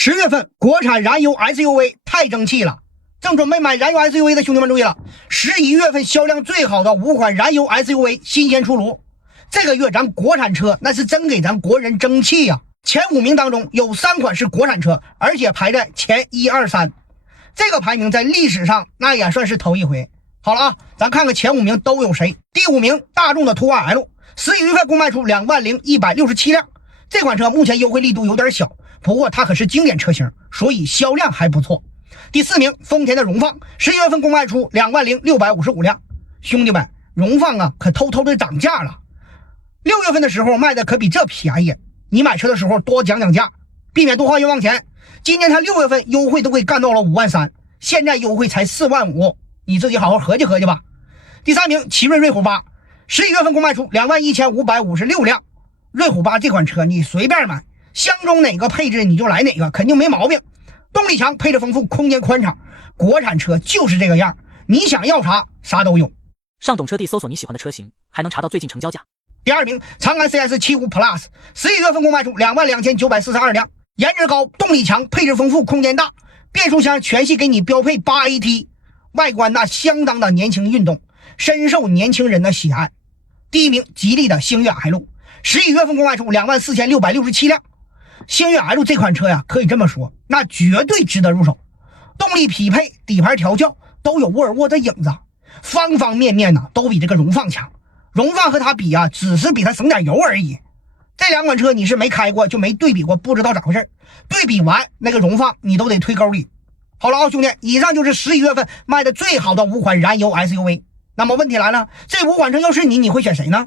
10月份国产燃油 SUV 太争气了，正准备买燃油 SUV 的兄弟们注意了，11月份销量最好的5款燃油 SUV 新鲜出炉。这个月咱国产车那是真给咱国人争气呀！前5名当中有3款是国产车，而且排在前1、2、3，这个排名在历史上那也算是头一回。好了啊，咱看看前5名都有谁。第5名，大众的途安 L，11月份共卖出20167辆。这款车目前优惠力度有点小，不过它可是经典车型，所以销量还不错。第4名，丰田的荣放，11月份共卖出20655辆。兄弟们，荣放啊可偷偷的涨价了，6月份的时候卖的可比这便宜，你买车的时候多讲价，避免多花冤枉钱。今年它6月份优惠都给干到了53000，现在优惠才45000，你自己好好合计合计吧。第3名，奇瑞瑞虎8，11月份共卖出21556辆。瑞虎8这款车你随便买，相中哪个配置你就来哪个，肯定没毛病。动力强，配置丰富，空间宽敞，国产车就是这个样，你想要啥都有。上懂车帝搜索你喜欢的车型，还能查到最近成交价。第2名，长安 CS75 Plus，11月份共卖出22942辆，颜值高，动力强，配置丰富，空间大，变速箱全系给你标配 8AT， 外观那相当的年轻运动，深受年轻人的喜爱。第1名，吉利的星越 L，11月份共卖出24667辆。星越 L 这款车呀，可以这么说，那绝对值得入手。动力匹配、底盘调教都有沃尔沃的影子，方方面面呢都比这个荣放强。荣放和它比啊，只是比它省点油而已。这2款车你是没开过就没对比过，不知道咋回事。对比完那个荣放你都得推沟里。好了啊，兄弟，以上就是11月份卖的最好的5款燃油 SUV。那么问题来了，这5款车要是你会选谁呢？